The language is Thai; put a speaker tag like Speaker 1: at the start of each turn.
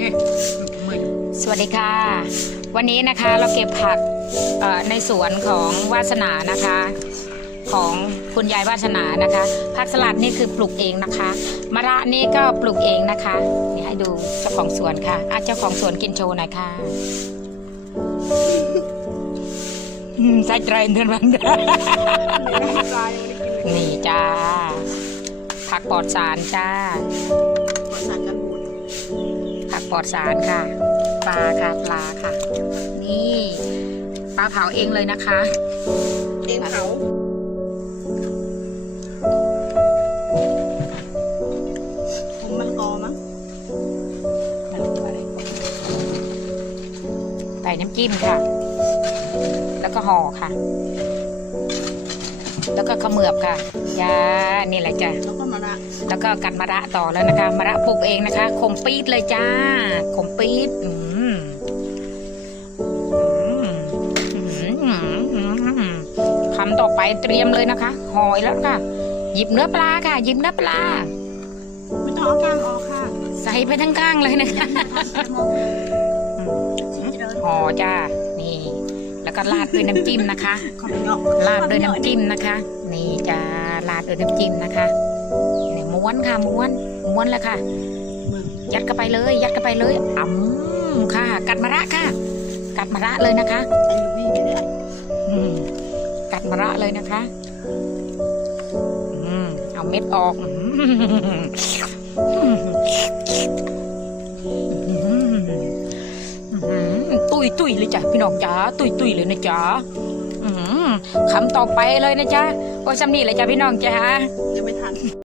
Speaker 1: เอ๊ะมืด
Speaker 2: สวัสดีค่ะ วันนี้นะคะเราเก็บผักเอ่อในสวนของวาสนานะคะ ของคุณยายวาสนานะคะ ผักสลัดนี่คือปลูกเองนะคะมะระนี่ก็ปลูกเองนะคะนี่ให้ดูเจ้าของสวนค่ะอะเจ้าของสวนกินโชว์หน่อยค่ะอืมใส่ใจเดินบันดา
Speaker 1: ปลายังไม่ได้กินเลย
Speaker 2: นี่จ้าผักปลอดสารจ้า
Speaker 1: ขอสารกันบูด
Speaker 2: ผัก ปลอดสารค่ะ ปลาค่ะปลาค่ะ นี่ปลาเผาเองเลยนะคะ
Speaker 1: เองเขาผมมันกอมั้ง
Speaker 2: ใส่น้ำจิ้มค่ะ แล้วก็ห่อค่ะ แล้วก็เขมือบค่ะยานี่แหละจ้ะ
Speaker 1: แล้วก็มะระ
Speaker 2: แล้วก็กัดมะระต่อแล้วนะคะมะระปลูกเองนะคะขมปี๊ดเลยจ้าขมปี๊ดอืมอืมอืมอืมอืมคำต่อไปเตรียมเลยนะคะห่อยแล้วค่ะ หยิบเนื้อปลาค่ะ หยิบเนื้อปลา
Speaker 1: ไม่ต้องเอากลางออกค่ะ
Speaker 2: ใส่ไปทั้งข้างเลยนะคะห่อจ้านี่แล้ว ก็ราดด้วยน้ำจิ้มนะคะ
Speaker 1: ขอไปเนาะ
Speaker 2: ราดด้วยน้ำจิ้มนะคะ นี่จ้าราดด้วยน้ำจิ้มนะคะนี่ม้วนค่ะม้วนม้วนแล้วค่ะ
Speaker 1: มึง
Speaker 2: ยัดเข้าไปเลย ยัดเข้าไปเลยอ่ำค่ะ กัดมะระค่ะ กัดมะระเลยนะคะ
Speaker 1: ไอ้ลูกนี่ไม่ได้
Speaker 2: อืมกัดมะระเลยนะคะอืมเอาเม็ดออก ตุยตุยเลยจ้ะพี่น้องจ๋าตุยตุยเลยนะจ๋าคำต่อไปเลยนะจ๊ะโอ้ยซ้ำนี่เลยจ้ะพี่น้องจ๋า
Speaker 1: ยังไม่ทัน